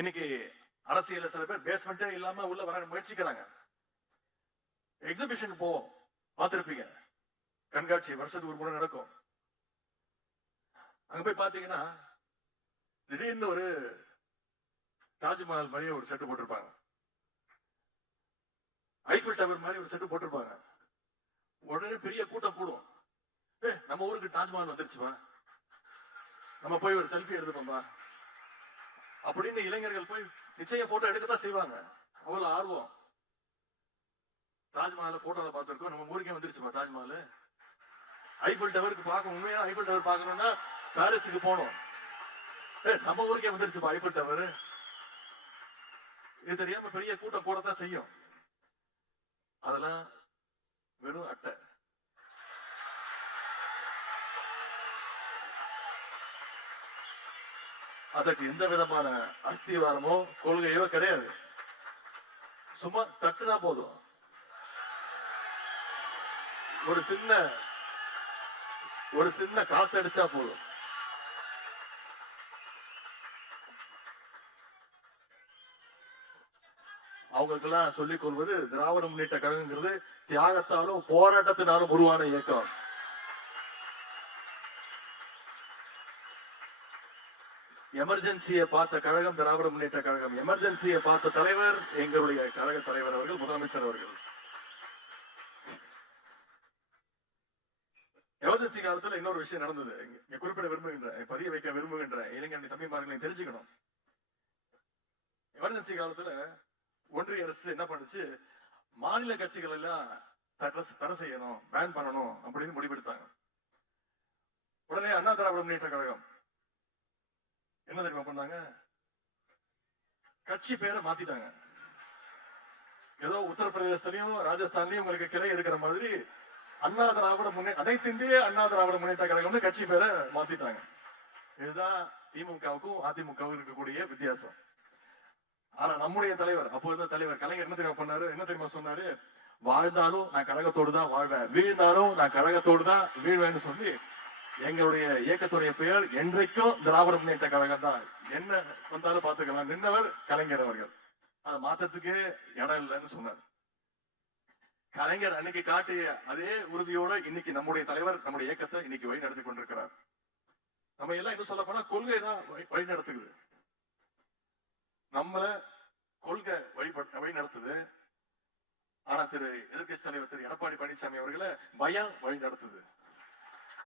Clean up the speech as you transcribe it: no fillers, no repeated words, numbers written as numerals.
இன்னைக்கு அரசியல் சில பேர் பேஸ்மெண்டே இல்லாம உள்ள வர முயற்சிக்கிறாங்க. எக்ஸிபிஷன் போவோம், பார்த்திருப்பீங்க, கண்காட்சி வருஷத்துக்கு ஒரு முறை நடக்கும். அங்க போய் பாத்தீங்கன்னா திடீர்னு ஒரு தாஜ்மஹால் மாதிரி ஒரு செட்டு போட்டிருப்பாங்க, ஐஃபில் டவர் மாதிரி ஒரு செட்டு போட்டிருப்பாங்க. உடனே பெரிய கூட்டம் கூடும். நம்ம ஊருக்கு தாஜ்மஹால் வந்துருச்சுப்பா, நம்ம போய் ஒரு செல்ஃபி எடுத்துப்போம்பா அப்படின்னு இளைஞர்கள் போய் நிச்சயம் போட்டோ எடுக்கத்தான் செய்வாங்க. அவ்வளவு ஆர்வம். தாஜ்மஹால் போட்டோல பார்த்திருக்கோம், நம்ம ஊருக்கே வந்துருச்சுப்பா தாஜ்மஹால். ஐஃபில் டவருக்கு பார்க்க, உண்மையா ஐஃபில் டவர் பார்க்கணும்னா பாரிஸுக்கு போனோம். நம்ம ஊருக்கே வந்துருச்சுப்பா ஐஃபில் டவர். இது தெரியாம பெரிய கூட்டம் போடத்தான் செய்யும். அதெல்லாம் வெறும் அட்டை. அதற்கு எந்த விதமான அஸ்திவாரமோ கொள்கையோ கிடையாது. சும்மா தட்டுனா போதும். ஒரு சின்ன காத்தடிச்சா போதும். அவங்களுக்கெல்லாம் சொல்லிக் கொள்வது, திராவிட முன்னேற்ற கழகங்கிறது தியாகத்தாலும் போராட்டத்தினாலும் உருவான இயக்கம். எமர்ஜென்சியை பார்த்த கழகம் திராவிட முன்னேற்ற கழகம். எமர்ஜென்சியை பார்த்த தலைவர் எங்களுடைய கழக தலைவர் அவர்கள், முதலமைச்சர் அவர்கள். எமர்ஜென்சி காலத்துல இன்னொரு விஷயம் நடந்தது, குறிப்பிட விரும்புகின்ற, பதிய வைக்க விரும்புகின்ற இளைஞரணி தம்பிமார்களை தெரிஞ்சுக்கணும். எமர்ஜென்சி காலத்துல ஒன்றிய அரசு என்ன பண்ணுச்சு, மாநில கட்சிகள் எல்லாம் தடை செய்யணும், பேன் பண்ணணும் அப்படின்னு முடிவெடுத்தாங்க. உடனே அண்ணா திராவிட முன்னேற்ற கழகம் என்ன தெரியுமா பண்ணாங்க, கட்சி பேரை மாத்திட்டாங்க. ஏதோ உத்தரப்பிரதேசத்திலையும் ராஜஸ்தான்லயும் உங்களுக்கு கிளை இருக்கிற மாதிரி அண்ணா திராவிட அனைத்து இந்திய அண்ணா திராவிட முன்னேற்ற கழகம்னு கட்சி பேரை மாத்திட்டாங்க. இதுதான் திமுகவுக்கும் அதிமுகவும் இருக்கக்கூடிய வித்தியாசம். ஆனா நம்முடைய தலைவர், அப்போது தலைவர் கலைஞர் என்ன தெரியுமா பண்ணாரு, என்ன தெரியுமா சொன்னாரு, வாழ்ந்தாலும் நான் கழகத்தோடு தான் வாழ்வேன், வீழ்ந்தாலும் நான் கழகத்தோடு தான் வீழ்வேன்னு சொல்லி, எங்களுடைய இயக்கத்துடைய பெயர் என்றைக்கும் திராவிட முன்னேற்ற கழகம் தான், என்ன வந்தாலும் பாத்துக்கலாம் நின்றவர் கலைஞர் அவர்கள். அதை மாற்றத்துக்கு இடம் இல்லைன்னு சொன்னார். கலைஞர் அன்னைக்கு காட்டிய அதே உறுதியோட இன்னைக்கு நம்முடைய தலைவர் நம்முடைய இயக்கத்தை இன்னைக்கு வழி நடத்தி கொண்டிருக்கிறார். நம்ம எல்லாம் என்ன சொல்ல போனா கொள்கை தான் வழி நடத்துக்குது, நம்மள கொள்கை வழி நடத்துது. ஆனா எதிர்க்கட்சி தலைவர் திரு எடப்பாடி பழனிசாமி அவர்களை பயம் வழி நடத்துது.